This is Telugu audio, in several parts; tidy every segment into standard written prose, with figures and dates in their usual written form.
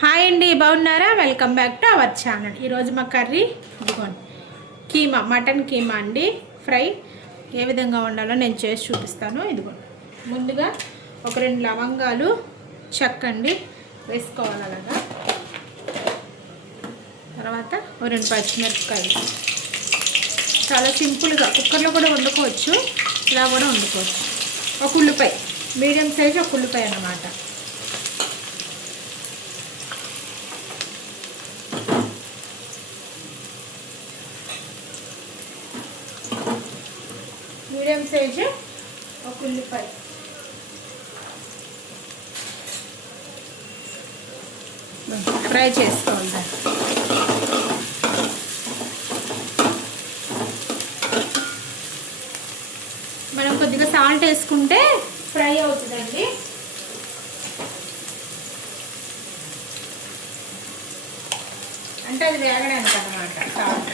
హాయ్ అండి, బాగున్నారా? Welcome back to our channel. ఈరోజు మా కర్రీ ఇదిగోండి, కీమా, మటన్ కీమా అండి. ఫ్రై ఏ విధంగా వండాలో నేను చేసి చూపిస్తాను. ఇదిగోండి, ముందుగా ఒక 2 లవంగాలు, చెక్క అండి వేసుకోవాలి. అలాగా తర్వాత ఒక 2 పచ్చిమిరపకాయలు. చాలా సింపుల్గా కుక్కర్లో కూడా వండుకోవచ్చు, ఇలా కూడా వండుకోవచ్చు. ఒక ఉల్లిపాయ, మీడియం సైజ్ ఒక ఉల్లిపాయ అన్నమాట. మీడియం సైజు ఒక ఉల్లిపాయ, ఫ్రై చేసుకోవాలి. మనం కొద్దిగా సాల్ట్ వేసుకుంటే ఫ్రై అవుతుందండి. అంటే అది వేగడానికి అన్నమాట సాల్ట్.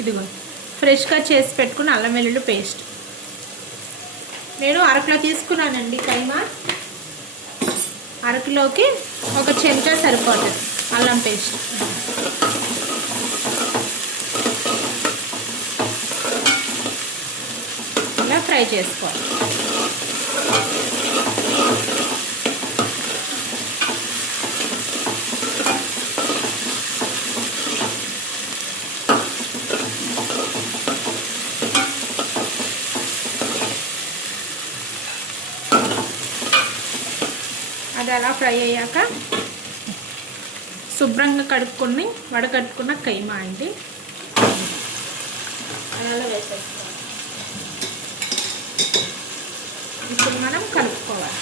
ఇదిగో ఫ్రెష్గా చేసి పెట్టుకున్న అల్లం వెల్లుల్లి పేస్ట్. నేను అరకిలో తీసుకున్నానండి కైమా. అరకిలోకి ఒక చెంచా సరిపోతుంది అల్లం పేస్ట్. ఇలా ఫ్రై చేసుకోవాలి. అది అలా ఫ్రై అయ్యాక శుభ్రంగా కడుక్కొని వడకట్టుకున్న కైమా అండి అలా వేసేసుకోవాలి. ఇప్పుడు మనం కలుపుకోవాలి.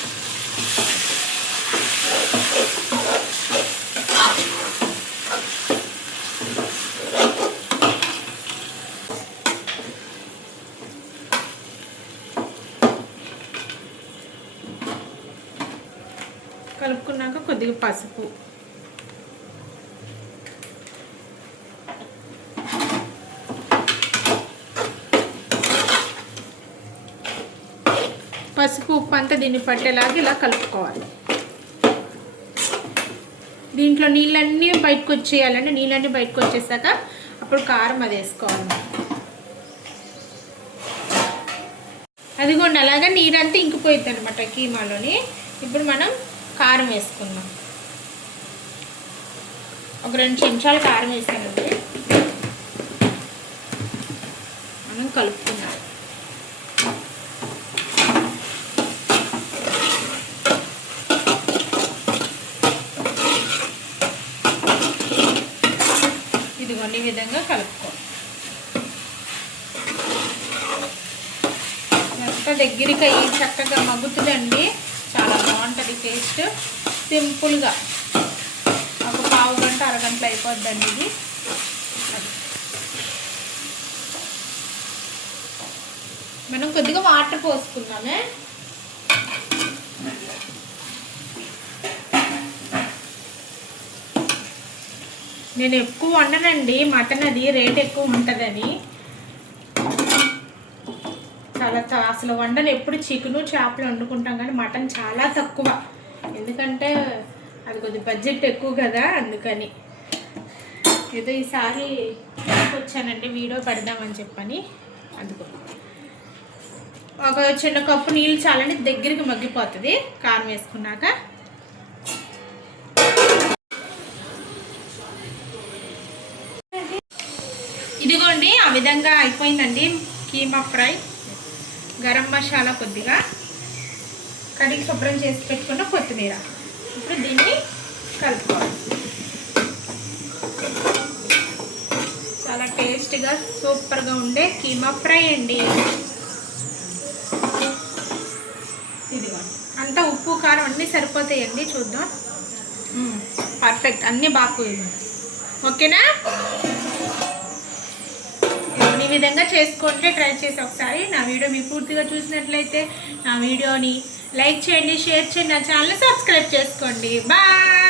కలుపుకున్నాక కొద్దిగా పసుపు, ఉప్పు అంతా దీన్ని పట్టేలాగా ఇలా కలుపుకోవాలి. దీంట్లో నీళ్ళన్నీ బయటకు వచ్చేయాలంటే నీళ్ళన్నీ బయటకు వచ్చేసాక అప్పుడు కారం అది వేసుకోవాలి. అదిగోండి, అలాగా నీరంతా ఇంకిపోయింది అనమాట కీమాలోని. ఇప్పుడు మనం కారం వేసుకుందాం. ఒక 2 చెంచాలు కారం వేసానండి. మనం కలుపుకుందాం. ఇదిగోండి, ఈ విధంగా కలుపుకోవాలి. అంతా దగ్గరికి అయ్యి చక్కగా మగ్గుతుందండి. చాలా బాగుంటుంది టేస్ట్. సింపుల్గా ఒక పావు గంట అరగంటలో అయిపోద్దండి ఇది. మనం కొద్దిగా వాటర్ పోసుకుందామే. నేను ఎక్కువ వండనండి మటన్, అది రేట్ ఎక్కువ ఉంటుందని. అసలు వండను. ఎప్పుడు చికెను చేపలు వండుకుంటాం కానీ మటన్ చాలా తక్కువ. ఎందుకంటే అది కొద్దిగా బడ్జెట్ ఎక్కువ కదా, అందుకని. ఏదో ఈసారి వచ్చానండి వీడియో పెడదామని చెప్పని. అందుకో ఒక చిన్న కప్పు నీళ్ళు చాలని దగ్గరికి మగ్గిపోతుంది కారం వేసుకున్నాక. ఇదిగోండి, ఆ విధంగా అయిపోయిందండి కీమా ఫ్రై. గరం మసాలా కొద్దిగా, కడిగి శుభ్రం చేసి పెట్టుకున్న కొత్తిమీర. ఇప్పుడు దీన్ని కలుపుకోవాలి. చాలా టేస్ట్గా సూపర్గా ఉండే కీమా ఫ్రై అండి. ఇదిగోండి, అంతా ఉప్పు కారం అన్నీ సరిపోతాయండి. చూద్దాం. పర్ఫెక్ట్, అన్నీ బాగా పోయింది. ఓకేనా? ఈ విధంగా చేసుకుంటే ట్రై చేసి ఒకసారి నా వీడియో మీరు పూర్తిగా చూసినట్లయితే నా వీడియోని లైక్ చేయండి, షేర్ చేయండి, నా ఛానల్ సబ్స్క్రైబ్ చేసుకోండి. బాయ్.